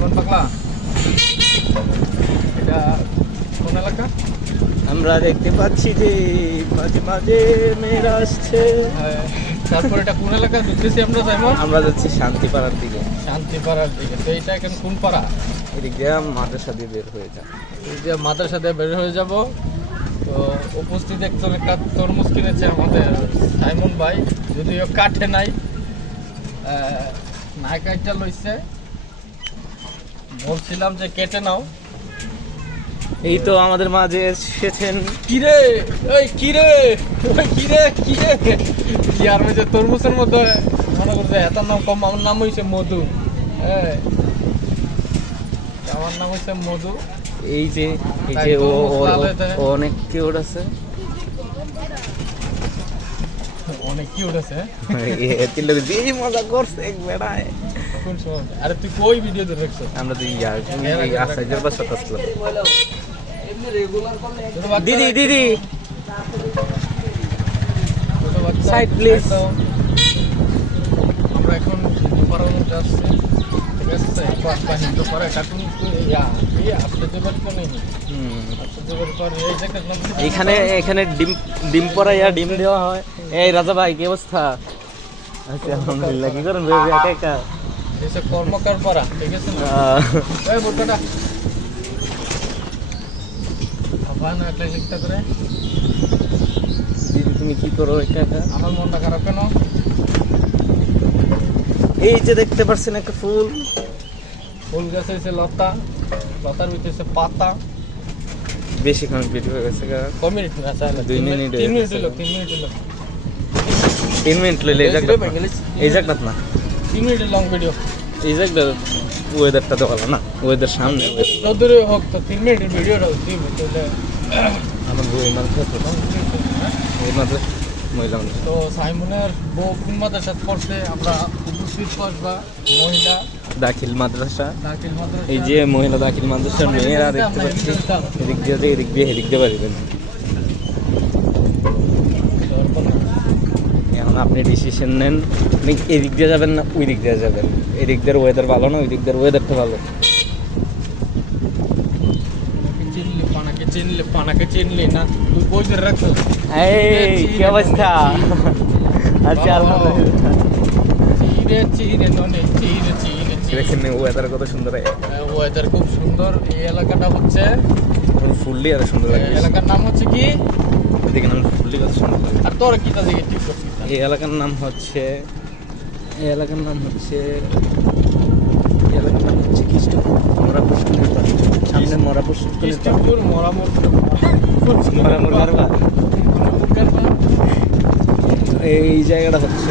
Simon পাগলা, এটা কোন এলাকা? আমরা দেখতে পাচ্ছি যে মাঝে মাঝে মেয়েরা আসছে। তারপর এটা কোন এলাকা ঢুকতেছি আমরা সাইমন? আমরা যাচ্ছি শান্তিপাড়ার দিকে। শান্তিপাড়ার দিকে। তো এইটা এখন কোন পাড়া? এদিক দিয়ে মাদ্রাসা দিয়ে বের হয়ে যান। এই যে মাদ্রাসা দিয়ে বের হয়ে যাব। তো উপস্থিত একজন একটা তরমুজ কিনেছে আমাদের সাইমন ভাই, যদিও কাঠে নাই, না কাঠটা লইছে। বলছিলাম যে কেটে নাও। এই তো আমাদের মাঝে এসেছেন। কিরে ওই কিরে ওই কিরে কিরে কি আর হয়েছে তরমুজের মধ্যে মনে করছে এটার নাম কম, আমার নাম হয়েছে মধু। হ্যাঁ, আমার নাম হচ্ছে মধু। এই যে ও অনেক কিউট আছে। অনেক কিউট আছে। এর লোক যেই মজা করছে এক বেড়ায়। কোন সময়? আরে তুই কই ভিডিও ধরে রাখছো? আমরা তো আসাইজের বাসা আসলাম। দিদি দিদি সাইড প্লিজ। আমরা এখন পাড়ার মধ্যে আসছি, ঠিক আছে? বাহিনী পরে কার্টুন আসতে যাবার তো নেই, আসতে যাবার পর এই জায়গার নাম এখানে এখানে ডিম ডিম পড়াইয়া ডিম দেওয়া হয়। এই রাজা ভাই কি অবস্থা? আচ্ছা আলহামদুলিল্লাহ। কি করেন একা একা? এসে কর্মকার পাড়া, ঠিক আছে না? এই বোতলটা আবার না একটা লিখতে করে। দিদি তুমি কি করো একা একা? আমার মনটা খারাপ কেন? এই যে দেখতে পাচ্ছেন একটা ফুল। ফুল গাছে এসে লতা, লতার ভিতরে এসে পাতা। বেশিক্ষণ ভিডিও হয়ে গেছে। কয় মিনিট না? 2 মিনিট। 3 মিনিট হলো, 3 মিনিট হলো। 3 মিনিট লইলে এই জায়গাটা না, 3 মিনিটের লং ভিডিও। এই জায়গাটা ওয়েদারটা তো ভালো না, ওয়েদার সামনে যদুরে হোক তো 3 মিনিটের ভিডিওটা দিব তাহলে। আমার বই মাদ্রাসা তো এই মাদ্রাসা মহিলা মাদ্রাসা। তো সাইমনের বউ কোন মাদ্রাসাত পড়ছে আমরা উপস্থিত করবা মহিলা দাখিল মাদ্রাসা। দাখিল মাদ্রাসা। এই যে মহিলা দাখিল মাদ্রাসার মেয়েরা দেখতে পাচ্ছি। এদিক দিয়ে পারিবেন। এখন আপনি ডিসিশন নেন, আপনি এদিক দিয়ে যাবেন না ওই দিক দিয়ে যাবেন। এদিক দিয়ে ওয়েদার ভালো না, ওই দিক দিয়ে ওয়েদারটা ভালো। পানাকে চিনলি না, তুই বই ধরে রাখছো। এই কি অবস্থা? আচ্ছা আলহামদুলিল্লাহ। দেখেন ওয়েদার কত সুন্দর। ওয়েদার খুব সুন্দর। এই এলাকাটা হচ্ছে ফুললি আর সুন্দর লাগে। এলাকার নাম হচ্ছে কি? এদিকে নাম ফুললি কত সুন্দর লাগে। আর তোর কি তা দিকে ঠিক করছিস? এই এলাকার নাম হচ্ছে কৃষ্ণপুর মরাপুর স্কুলের পাশে। সামনে মরাপুর স্কুলের কৃষ্ণপুর মরামুর এই জায়গাটা হচ্ছে